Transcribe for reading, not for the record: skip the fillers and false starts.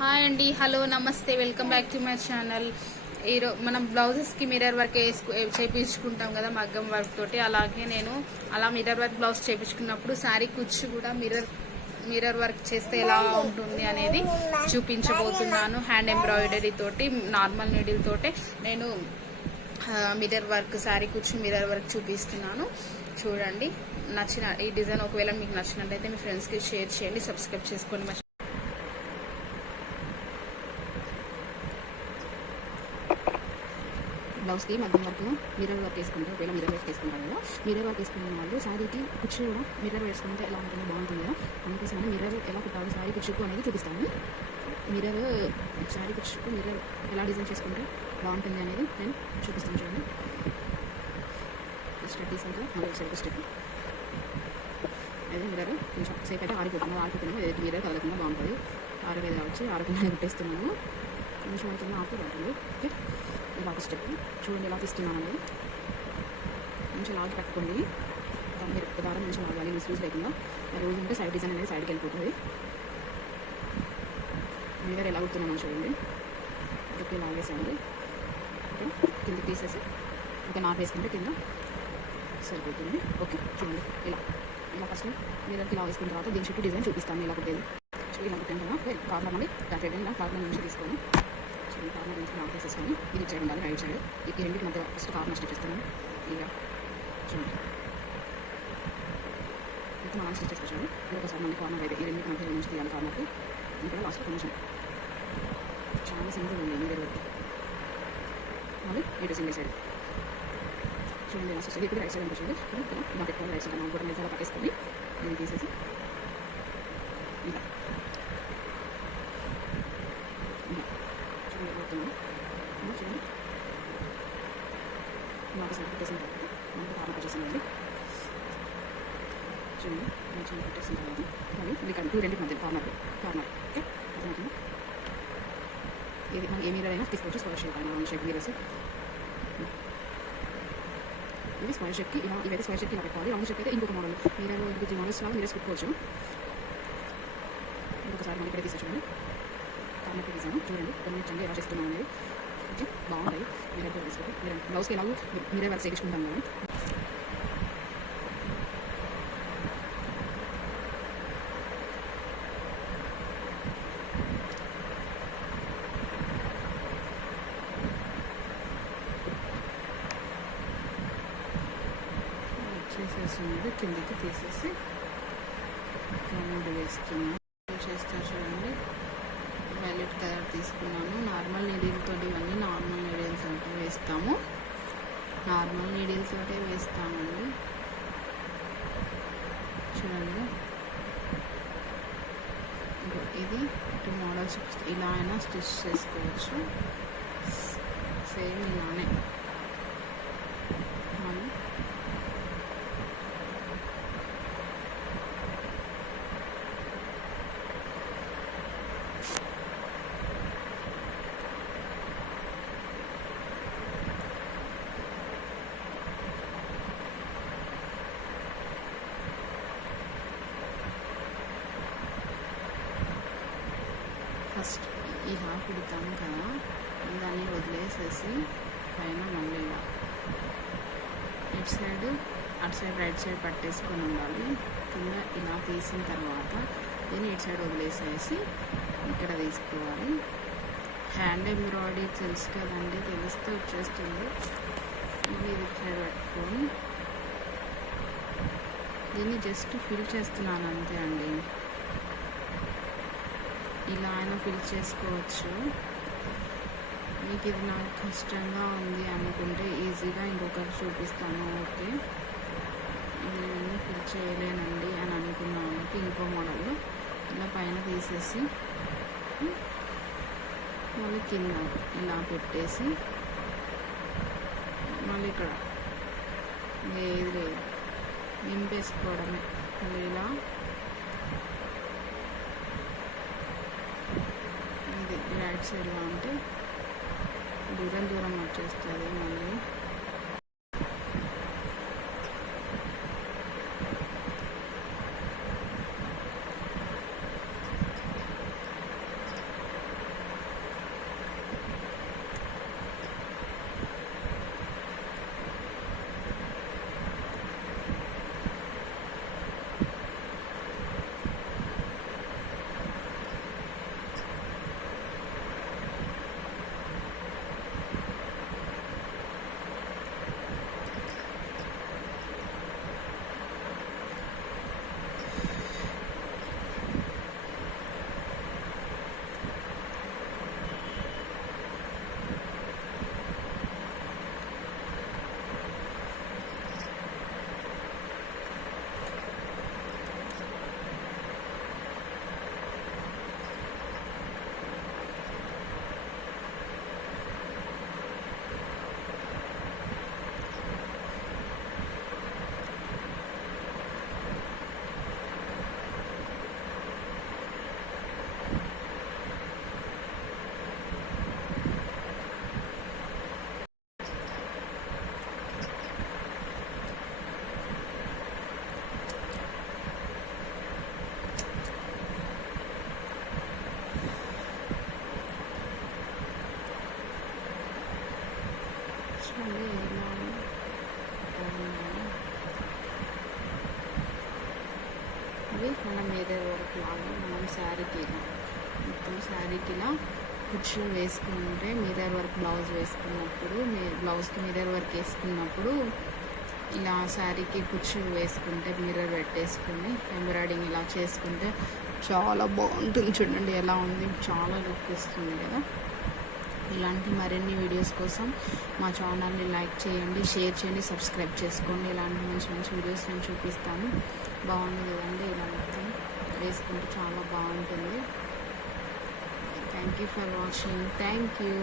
Hi అండి, hello, నమస్తే, welcome back to my channel. ఈరోజు మనం బ్లౌజెస్కి మిర్రర్ వర్క్ చేయించుకుంటాం కదా మగ్గం వర్క్ తోటి. అలాగే నేను అలా మిర్రర్ వర్క్ బ్లౌజ్ చేయించుకున్నప్పుడు శారీ కుచ్చు కూడా మిర్రర్ వర్క్ చేస్తే ఎలా ఉంటుంది అనేది చూపించబోతున్నాను. హ్యాండ్ ఎంబ్రాయిడరీ తోటి, నార్మల్ నీడిల్ తోటి నేను మిర్రర్ వర్క్, శారీ కుచ్చు మిర్రర్ వర్క్ చూపిస్తున్నాను. చూడండి, నచ్చిన ఈ డిజైన్ ఒకవేళ మీకు నచ్చినట్లయితే మీ ఫ్రెండ్స్కి షేర్ చేయండి, సబ్స్క్రైబ్ చేసుకోండి. బ్లౌజ్కి మగ్గం వర్క్ మిర్రర్ వర్క్ వేసుకుంటే, ఒకవేళ మిర్రర్ వర్క్ వేసుకుంటారు కదా, మిర్రర్ వర్క్ వేసుకున్న వాళ్ళు శారీకి కుచ్చు కూడా మిర్రర్ వేసుకుంటే ఎలా ఉంటుందో బాగుంటుంది కదా. అందుకోసమని మిర్రర్ ఎలా కుట్టాలి శారీ కుచ్చుకు అనేది చూపిస్తాను. మిర్రర్ శారీ కుచ్చుకు మిర్రర్ ఎలా డిజైన్ చేసుకుంటే బాగుంటుంది అనేది నేను చూపిస్తాను. చూడండి, స్టెప్ తీసుకుంటే మళ్ళీ ఒకసారి స్టెప్. అదే మిర్రర్ కొంచెం సేపు అయితే ఆరిపోతున్నాము ఎదుటి మిర్రర్ కదలకుండా బాగుంటుంది. ఆరవేది కావచ్చు, ఆరకుండా కుట్టేస్తున్నాను. కొంచెం అవుతుంది, ఆపు బాగుంటుంది. ఓకే, ఇలా ఒక స్టెప్ చూడండి ఎలా తీస్తున్నాను అనేది. కొంచెం లాగి పట్టుకోండి, మీరు దారం కొంచెం లాగాలి, లూజ్ లేకుండా. రోజు ఉంటే సైడ్ డిజైన్ అనేది సైడ్కి వెళ్ళిపోతుంది. మిర్రర్ ఎలా కుడుతున్నాను చూడండి, ఒకటి లాగేసేయండి. ఓకే, కింద తీసేసి ఇంకా నాట్ వేసుకుంటే కింద సరిపోతుంది. ఓకే, చూడండి ఇలా ఫస్ట్ మిర్రర్కి ఇలా వేసుకున్న తర్వాత దీని చుట్టూ డిజైన్ చూపిస్తాను ఇలా కుట్టేది. ఇలా కుట్టాను కదా, కార్నర్ మళ్ళీ ఇలా కార్నర్ నుంచి తీసుకొని కార్నర్ నుంచి లాక్ వేసేసుకొని ఇది సైడ్ ఉండాలి, రైట్ సైడ్. ఈ రెండింటి మధ్య ఫస్ట్ కార్నర్ స్టిచ్ చేస్తాను. ఇలా చూడండి, ఇంకా నాన్ స్టిచ్ చేసుకొచ్చాను. ఇంకొకసారి మళ్ళీ కార్నర్ అయితే ఈ రెండింటి మధ్య నుంచి తీయాలి కార్నర్కి. ఇంకా లాస్ట్ కొంచెం చాలా సింపుల్ ఉంది మిర్రర్ వర్క్. మళ్ళీ ఇటు సింగిల్ సైడ్ చూడండి ఎలా వస్తుంది. ఇప్పుడు రైట్ సైడ్ వచ్చింది, ఇలా పెట్టుకోవాలి. రైట్ సైడ్ మనం కూడా మీద పట్టేసుకొని ఇది తీసేసి ఇలా చూడండి మాకు సైడ్ పెట్టేసిన తర్వాత మనకు కార్నర్ వచ్చేసిందండి. చూడండి మంచిగా పెట్టేసిన తర్వాత మళ్ళీ ఇది రెండింటి మధ్య కార్నర్. ఓకే, అర్థమవుతుంది. ఇది మనం ఏ మిర్రర్ అయినా తీసుకోవచ్చు. స్క్వేర్ షేప్ అయినా, రౌండ్ షేప్ మిర్రర్స్. ఇది స్క్వేర్ షేప్కి ఇలా, ఇవైతే స్క్వేర్ షేప్కి ఇలా పెట్టాలి. రౌండ్ షేప్ అయితే ఇంకొక మోడల్ మిర్రర్, ఇంకొక మోడల్స్ లాగా మిర్రర్స్ పెట్టుకోవచ్చు. ఇంకొకసారి మళ్ళీ ఇక్కడ తీసుకోండి, కార్నర్కి తీసాను. చూడండి కొంచెం ఎలా చేస్తున్నాం అనేది కొంచెం బాగుంటాయి. మిర్రర్ కూడా తీసుకుంటే మిర్రర్ బ్లౌజ్కి ఎలాగో మిర్రర్ వర్క్ చేయించుకుంటాం కదా. చేసేసి కిందకి తీసేసి రౌండ్ వేసుకున్నాను. చేస్తాను చూడండి, వైలెట్ కలర్ తీసుకున్నాను. నార్మల్ నీడిల్ తోటి, ఇవన్నీ నార్మల్ నీడిల్ తోటి వేస్తాము. నార్మల్ నీడిల్ తోటే వేస్తామండి. చూడండి, ఇది 2 మోడల్స్ ఇలా అయినా స్టిచ్ చేసుకోవచ్చు. సేమ్ ఇలానే మనం ఫస్ట్ ఈ హాఫ్ కుడతాము కదా, దాన్ని వదిలేసేసి పైన మళ్ళీ ఇలా ఇటు సైడ్ అటు సైడ్ రైట్ సైడ్ పట్టేసుకొని ఉండాలి. కింద ఇలా తీసిన తర్వాత దీన్ని ఇటు సైడ్ వదిలేసేసి ఇక్కడ తీసుకోవాలి. హ్యాండ్ ఎంబ్రాయిడరీ తెలుసు కదండి, తెలిస్తే వచ్చేస్తుంది. మళ్ళీ ఇది సైడ్ పెట్టుకొని దీన్ని జస్ట్ ఫిల్ చేస్తున్నాను అంతే అండి. ఇలా అయినా ఫిల్ చేసుకోవచ్చు. మీకు ఇది నాకు కష్టంగా ఉంది అనుకుంటే ఈజీగా ఇంకొకటి చూపిస్తాను. ఓకే, నేను ఫిల్ చేయలేనండి అని అనుకున్న వాళ్ళకి ఇంకో మోడల్ ఇలా పైన తీసేసి మళ్ళీ కింద ఇలా పెట్టేసి మళ్ళీ ఇక్కడ ఏది లేదు నింపేసుకోవడమే. మళ్ళీ ఇలా రైట్ సైడ్లో అంటే దూరం వచ్చేస్తుంది. మళ్ళీ చూడండి ఎలా బాగున్నాయి. ఇవి మన మిర్రర్ వర్క్ లాగా మనం శారీకి ఇలా మొత్తం శారీకి ఇలా కుచ్చు వేసుకుంటే మిర్రర్ వర్క్ బ్లౌజ్ వేసుకున్నప్పుడు బ్లౌజ్కి మిర్రర్ వర్క్ వేసుకున్నప్పుడు ఇలా శారీకి కుచ్చు వేసుకుంటే మిర్రర్ పెట్టేసుకుని ఎంబ్రాయిడింగ్ ఇలా చేసుకుంటే చాలా బాగుంటుంది. చూడండి ఎలా ఉంది, చాలా లుక్ ఇస్తుంది కదా. ఇలాంటి మరిన్ని వీడియోస్ కోసం మా ఛానల్ని లైక్ చేయండి, షేర్ చేయండి, సబ్స్క్రైబ్ చేసుకోండి. ఇలాంటి మంచి మంచి వీడియోస్ నేను చూపిస్తాను. బాగుంది కదండి, ఇలా మొత్తం వేసుకుంటే చాలా బాగుంటుంది. Thank you for watching. Thank you.